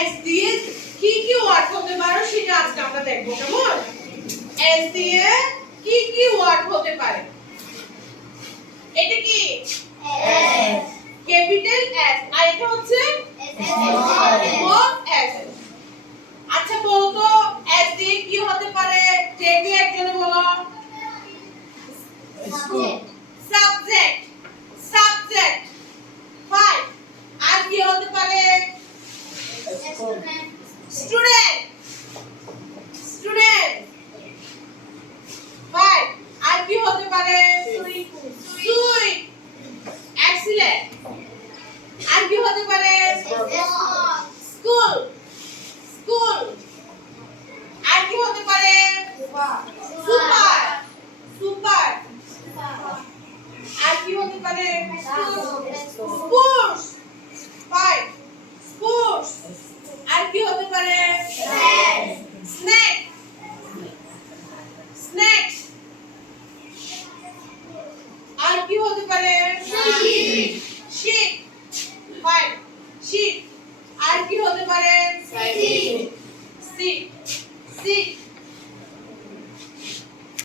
S দিয়ে কি কি ওয়ার্ড হতে পারে সেটা আজকে আমরা দেখব কেমন এস দিয়ে কি কি ওয়ার্ড হতে পারে এটা কি এস ক্যাপিটাল এস আর এটা হচ্ছে স্মল এস আচ্ছা বলো তো এস দিয়ে কি হতে পারে যে কি একজনে বলো সাবজেক্ট সাবজেক্ট ফাইভ আর কি হতে পারে স্টুডেন্ট স্টুডেন্ট ফাইভ আর কি হতে পারে সুই এক্সিলেন্ট আর কি হতে পারে স্কুল স্কুল আর কি হতে পারে সুপার সুপার আর কি হতে পারে স্পোর্টস ফাইভ স্পোর্টস আর কি হতে পারে স্ন্যাক স্ন্যাক আর কি হতে পারে শিপ ফাইভ শিপ আর কি হতে পারে সিট সিট